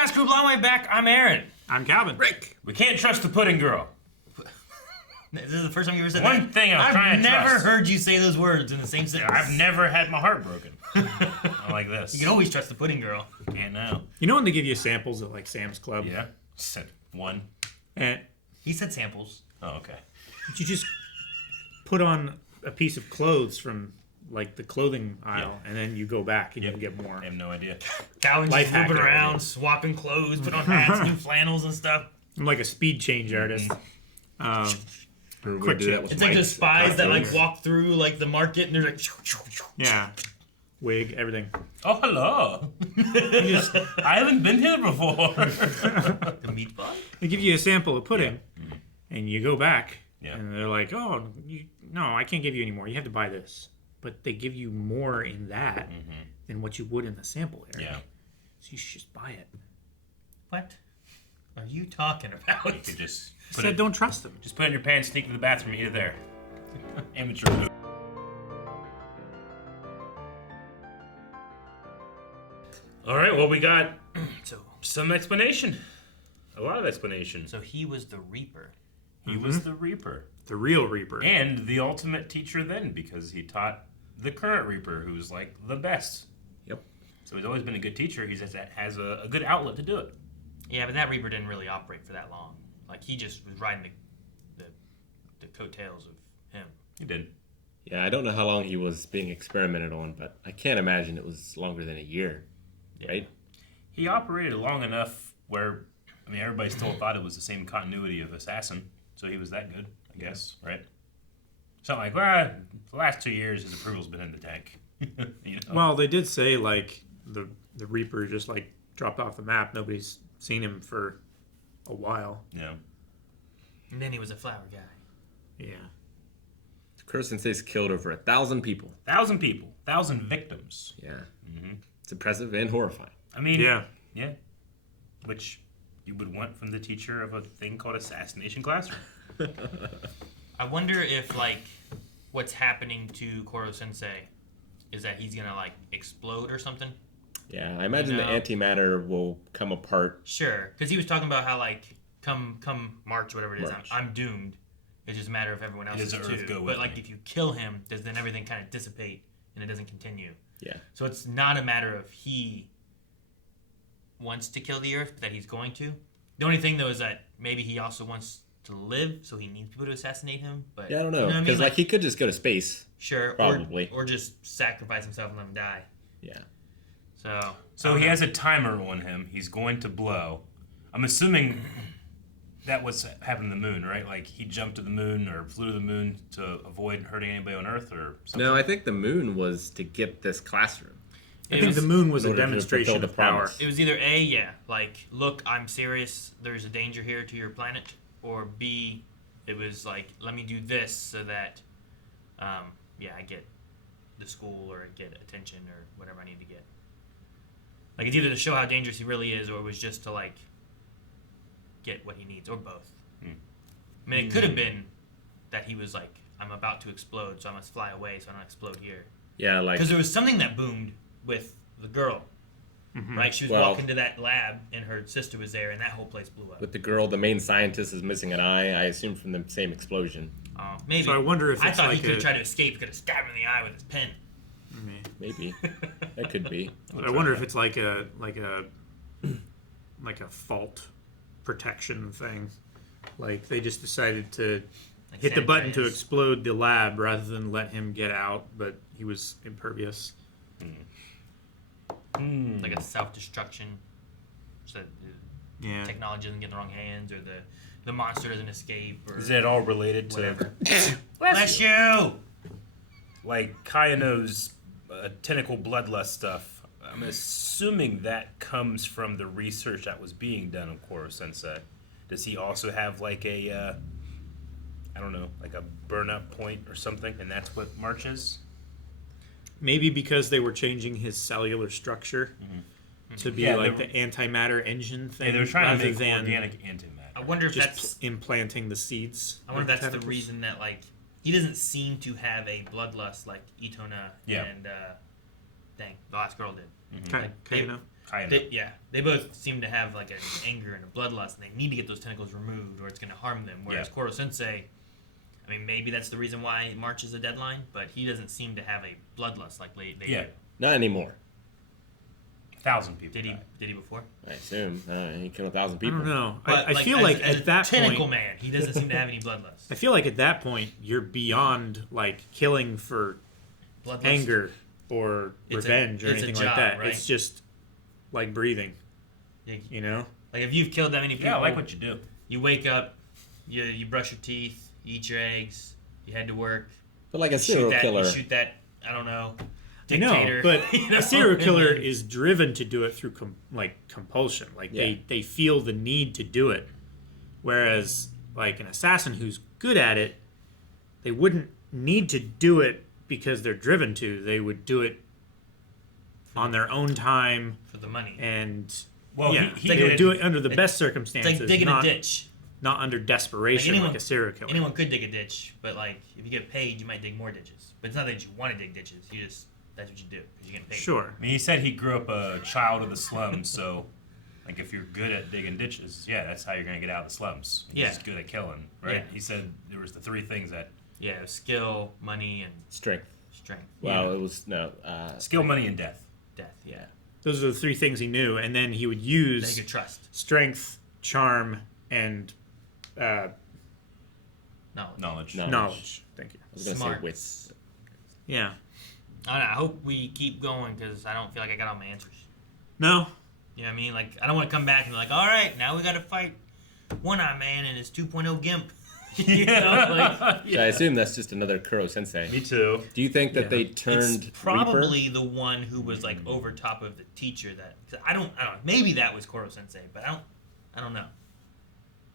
guys, crew, long way back. I'm Aaron. I'm Calvin. Rick. We can't trust the pudding girl. This is the first time you ever said One that? thing I'm trying to I've never trust. heard you say those words in the same sentence. I've never had my heart broken. Not like this. You can always trust the pudding girl. Can't now. You know when they give you samples at like Sam's Club? Yeah. Said one. And He said samples. Oh, okay. you just put on a piece of clothes from like the clothing aisle, and then you go back and you get more. I have no idea. Calvin's Life just hack moving there, around, dude. swapping clothes, put on hats, new flannels and stuff. I'm like a speed change artist. Quick tip. It's like those spies that like walk through like the market and they're like, Yeah. Wig, everything. Oh, hello. I haven't been here before. the meatball. They give you a sample of pudding, and you go back, Yeah. and they're like, "Oh, no, I can't give you any more. You have to buy this." But they give you more in that than what you would in the sample area. Yeah. So you should just buy it. What are you talking about? You could just I put said, it, don't trust them. just put it in your pants, sneak to the bathroom, eat it there. Amateur move. All right, well, we got some explanation. A lot of explanation. So he was the Reaper. He was the Reaper. The real Reaper. And the ultimate teacher then, because he taught the current Reaper, who's like the best. Yep. So he's always been a good teacher. He has a good outlet to do it. Yeah, but that Reaper didn't really operate for that long. Like he just was riding the coattails of him. He did. Yeah, I don't know how long he was being experimented on, but I can't imagine it was longer than a year, right? He operated long enough where, I mean, everybody still thought it was the same continuity of Assassin, so he was that good, I guess, right? Something like, well, the last 2 years his approval's been in the tank. You know? Well, they did say like the Reaper just like dropped off the map. Nobody's seen him for a while. Yeah. And then he was a flower guy. Yeah. Kuro Sensei's killed over 1,000 people. 1,000 people, 1,000 victims. Yeah. It's impressive and horrifying. I mean, Yeah. Yeah. Which you would want from the teacher of a thing called Assassination Classroom. I wonder if like what's happening to Koro Sensei is that he's gonna like explode or something. Yeah, I imagine No. the antimatter will come apart. Sure, because he was talking about how like come March, whatever it is, March. I'm doomed. It's just a matter of everyone else Does is the Earth too. go with But like me? if you kill him, does then everything kind of dissipate and it doesn't continue? Yeah. So it's not a matter of he wants to kill the Earth, but that he's going to. The only thing though is that maybe he also wants to live, so he needs people to assassinate him. But Yeah, I don't know. You know what I Because mean? like he could just go to space. Sure, Probably. or just sacrifice himself and let him die. Yeah. So He has a timer on him. He's going to blow. I'm assuming that was happened to the moon, right? Like he jumped to the moon or flew to the moon to avoid hurting anybody on Earth or something. No, I think the moon was to get this classroom. I think the moon was in a order to demonstration fulfill of the power. promise. It was either A, like, look, I'm serious, there's a danger here to your planet, or B, it was like, let me do this so that, I get the school or get attention or whatever I need to get. Like, it's either to show how dangerous he really is, or it was just to, like, get what he needs, or both. I mean, it could have been that he was like, I'm about to explode, so I must fly away so I don't explode here. Yeah, like Because there was something that boomed with the girl, right? She was Well- walking to that lab, and her sister was there, and that whole place blew up. with the girl, the main scientist is missing an eye. I assume from the same explosion. Maybe. So I wonder if I it's thought he like could have a- tried to escape, could have stabbed him in the eye with his pen. Maybe that could be. But I wonder if it's like a fault protection thing. Like they just decided to Like hit the button to sanitize. explode the lab rather than let him get out, but he was impervious. Like a self-destruction, so that the Yeah. technology doesn't get in the wrong hands, or the monster doesn't escape, or Is that all related to whatever. Bless you! like Kayano's tentacle bloodlust stuff? I'm assuming that comes from the research that was being done on Koro Sensei. Does he also have like a, I don't know, like a burn-up point or something, and that's what March is? Maybe because they were changing his cellular structure to be Yeah, like they the antimatter engine thing, Yeah, they were trying to rather make than organic antimatter. I wonder if just that's implanting the seeds. I wonder if of that's the tentacles. reason that like he doesn't seem to have a bloodlust like Itona Yeah. and the last girl did. Okay, They- no. Kind of. They both seem to have like an anger and a bloodlust, and they need to get those tentacles removed, or it's going to harm them. Whereas Koro Sensei, I mean, maybe that's the reason why March is a deadline, but he doesn't seem to have a bloodlust like they do. Not anymore. 1,000 people. Did he? died. Did he before? I assume. He killed 1,000 I people. don't know. But, I feel like as at that tentacle point, man, he doesn't seem to have any bloodlust. I feel like at that point you're beyond like killing for Bloodlust. anger or It's revenge or it's a anything job, like that. right? It's just like breathing. Yeah, You know? like if you've killed that many people, Yeah, I like what you do. you wake up, you brush your teeth, you eat your eggs, you head to work, But like a you serial killer. you shoot that, I don't know, I know, dictator. but you know? a serial killer And then- is driven to do it through compulsion. Like they feel the need to do it, whereas like an assassin who's good at it, they wouldn't need to do it because they're driven to. They would do it on their own time, for the money. and Well, he they would did- do it under the It's best It's circumstances, like digging not, a ditch. not under desperation Like like a serial killer. Anyone could dig a ditch, but like if you get paid, you might dig more ditches. But it's not that you want to dig ditches. You just that's what you do because you get paid. Sure. I mean, he said he grew up a child of the slums, so like if you're good at digging ditches, that's how you're gonna get out of the slums. He's just good at killing, right? Yeah. He said there was the three things that Yeah, skill, money, and Strength. strength. Well, it was no. skill, money, and death. Death. Yeah. Those are the three things he knew, and then he would That use you could trust. strength, charm, and Knowledge. No. knowledge. Thank you. I was gonna Smart. say wits. Yeah. I don't know, I hope we keep going because I don't feel like I got all my answers. No. You know what I mean? Like I don't want to come back and be like, all right, now we got to fight One Eye Man and his 2.0 Gimp. You know, like, So I assume that's just another Kuro Sensei. Me too. Do you think that they it's turned probably the one who was like over top of the teacher. That 'cause I don't know. Maybe that was Koro Sensei, but I don't know.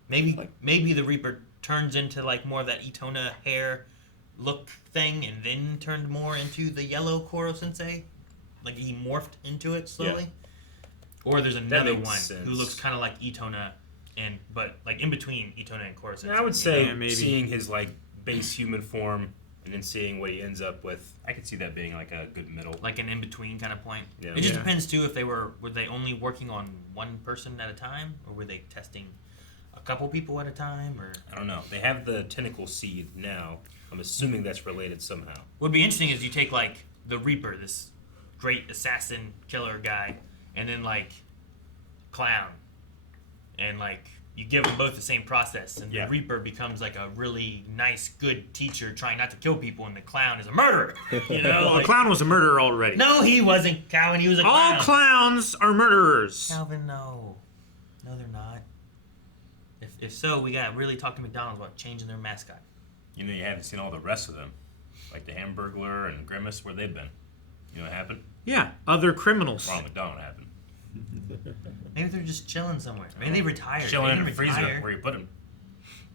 Maybe the Reaper turns into like more of that Itona hair look thing, and then turned more into the yellow Koro Sensei. Like he morphed into it slowly. Or there's another makes one sense. who looks kind of like Itona, but like in between Itona and Koro Sensei. I would say Yeah, maybe. seeing his like base human form and then seeing what he ends up with, I could see that being like a good middle. Like an in between kind of point. Yeah. It just Yeah. depends too if they were they only working on one person at a time, or were they testing a couple people at a time, or I don't know. They have the tentacle seed now. I'm assuming that's related somehow. what would be interesting is you take like the Reaper, this great assassin killer guy, and then like Clown, and like you give them both the same process, and Yeah. the Reaper becomes like a really nice, good teacher trying not to kill people, and the Clown is a murderer. You know, Well, like, the clown was a murderer already. no, he wasn't. Calvin, he was a All clown. clowns are murderers. Calvin, no, they're not. If so, we got to really talk to McDonald's about changing their mascot. You know, you haven't seen all the rest of them, like the Hamburglar and Grimace. Where they've been. You know what happened? Yeah, other criminals. Ronald McDonald happened. Maybe they're just chilling somewhere. Maybe they retired. Chilling They in the didn't freezer retire. where you put him.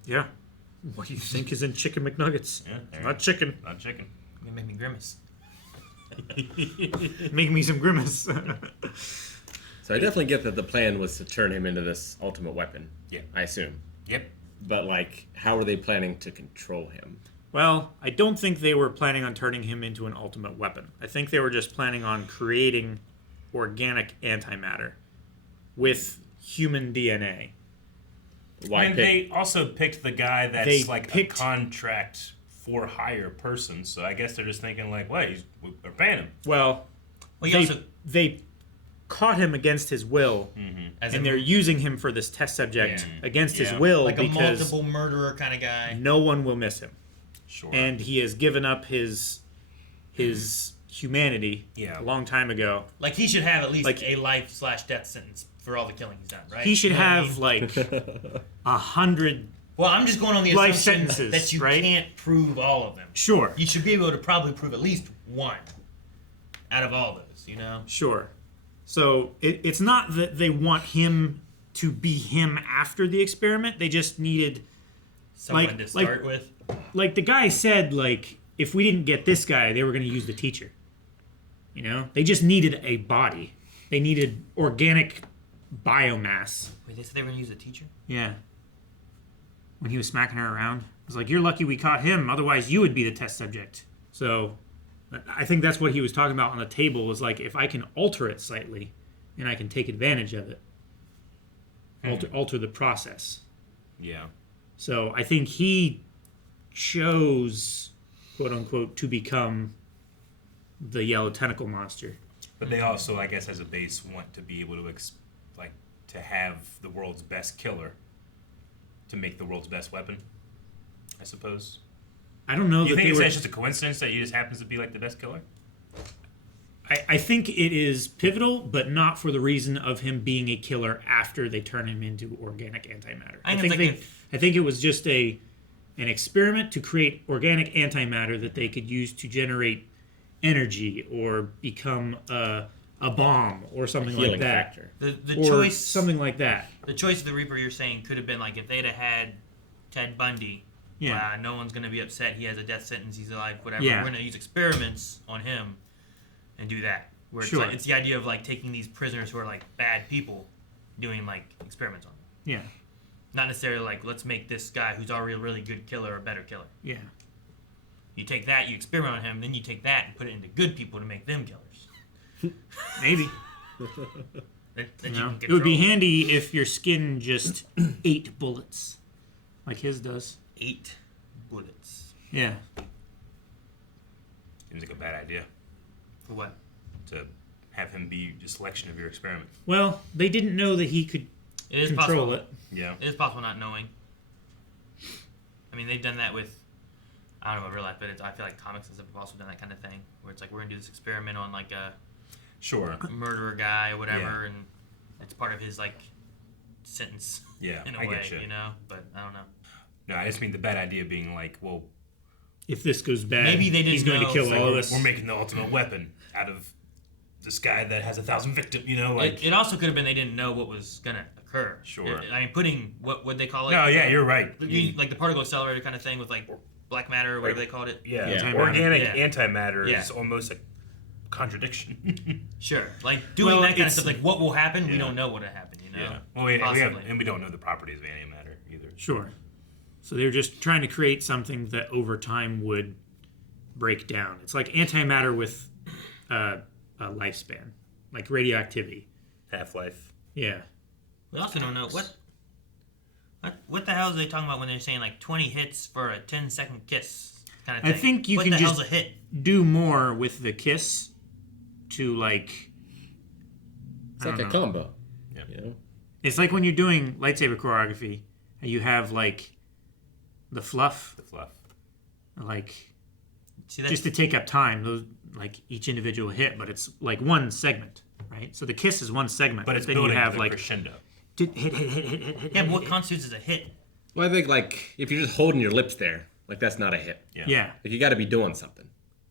Yeah. What do you think is in Chicken McNuggets? Yeah, there Not chicken. Not chicken. You make me grimace. Make me some grimace. So I definitely get that the plan was to turn him into this ultimate weapon. Yeah. I assume. Yep. But like, how are they planning to control him? Well, I don't think they were planning on turning him into an ultimate weapon. I think they were just planning on creating organic antimatter with human DNA. Why and pick? they also picked the guy that's They like picked- a contract for hire person. So I guess they're just thinking like, what? We're paying him. Well, Well, you they, also they caught him against his will, as and a, they're using him for this test subject Yeah. against his Yeah. will like a because multiple murderer kind of guy. no one will miss him. Sure. And he has given up his humanity Yeah. a long time ago. Like he should have at least Like- a life/death sentence for all the killing he's done, right? He should You know what I have mean? like 100. Well, I'm just going on the life assumption sentences, that you right? can't prove all of them. Sure, You should be able to probably prove at least one out of all those. You know? sure. So it's not that they want him to be him after the experiment. They just needed, Someone Like- to start with. like the guy said, like if we didn't get this guy, they were going to use the teacher. You know, they just needed a body. They needed organic biomass. Wait, they said they were gonna use a teacher. Yeah. When he was smacking her around, I was like, "You're lucky we caught him. Otherwise, you would be the test subject." So, I think that's what he was talking about on the table. Was like, if I can alter it slightly, and I can take advantage of it. Alter the process. Yeah. So I think he chose, quote unquote, to become the yellow tentacle monster. But they also, I guess, as a base, want to be able to to have the world's best killer to make the world's best weapon. I suppose. I don't know. You that think they it's were, just a coincidence that he just happens to be like the best killer? I think it is pivotal, but not for the reason of him being a killer after they turn him into organic antimatter. I think it was just an experiment to create organic antimatter that they could use to generate energy or become a bomb or something like that. Factor. The or choice, something like that. The choice of the Reaper you're saying could have been like if they'd have had Ted Bundy. Yeah. No one's gonna be upset. He has a death sentence. He's alive. Whatever. Yeah. We're gonna use experiments on him and do that. Where it's, Sure. it's the idea of like taking these prisoners who are like bad people, doing like experiments on them. Yeah. Not necessarily like let's make this guy who's already a really good killer a better killer. Yeah. You take that, you experiment on him, then you take that and put it into good people to make them killers. Maybe. That You you know? can It would be control. handy if your skin just ate bullets, like his does. 8 bullets. Yeah. Seems like a bad idea For what? to have him be your selection of your experiment. Well, they didn't know that he could It is control possible. it. Yeah. It is possible not knowing. I mean, they've done that with, I don't know about real life, but I feel like comics and stuff have also done that kind of thing, where it's like, we're going to do this experiment on, like, a Sure. murderer guy or whatever, Yeah. and it's part of his, like, sentence Yeah, in a I way, get you. you know? But I don't know. No, I just mean the bad idea being like, well, If this goes bad, Maybe they didn't he's going know. to kill It's all like of us. we're making the ultimate weapon out of this guy that has 1,000 victims, you know? Like, It also could have been they didn't know what was going to occur. Sure. I mean, putting, what they call it? no, yeah, you're right. Like the particle accelerator kind of thing with, like, black matter or whatever they called it. Yeah, Yeah. organic Yeah. antimatter Yeah. is almost a contradiction. Sure. Like, doing Well, that kind of it's- stuff, like, what will happen? We Yeah. don't know what will happen, you know? Yeah. Well, we Possibly. and we don't know the properties of antimatter either. Sure. So they're just trying to create something that over time would break down. It's like antimatter with a lifespan, like radioactivity. Half-life. Yeah. We also don't know what the hell are they talking about when they're saying like 20 hits for a 10-second kiss kind of I thing. think you what can the just hell's a hit? do more with the kiss to like. It's I like a don't know. combo. Yeah. You know? It's like when you're doing lightsaber choreography, and you have like the fluff, The fluff. like See, that's, just to take up time, those like each individual hit, but it's like one segment, right? So the kiss is one segment, But it's then you building have to the like crescendo. hit. yeah, but what constitutes as a hit? Well, I think like if you're just holding your lips there, like that's not a hit. Yeah. Yeah, Like you got to be doing something.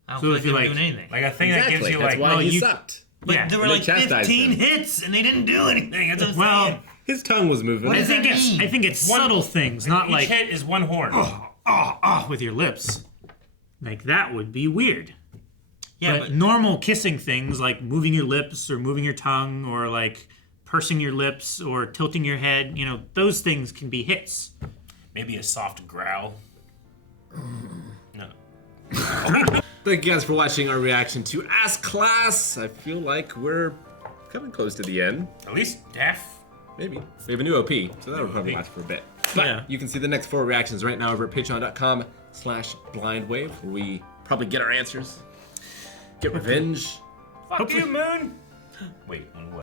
I don't So feel if like you they're like- doing anything. Like a thing that gives you That's like, why well, he you- sucked. But yeah. there were They like chastised 15 them. hits and they didn't do anything. That's what I'm Well, saying. His tongue was moving. What I does think that it's mean? I think it's One- subtle things, not each like hit is one horn. with your lips. Like that would be weird. Yeah, But normal kissing things like moving your lips or moving your tongue or like pursing your lips or tilting your head, you know, those things can be hits. Maybe a soft growl. No. Thank you guys for watching our reaction to Ask Class. I feel like we're coming close to the end. At least Daff. Maybe. We have a new OP, so that'll probably last for a bit. But Yeah. you can see the next 4 reactions right now over at patreon.com/blindwave, where we probably get our answers, get revenge. Fuck you, Moon. Wait, on what?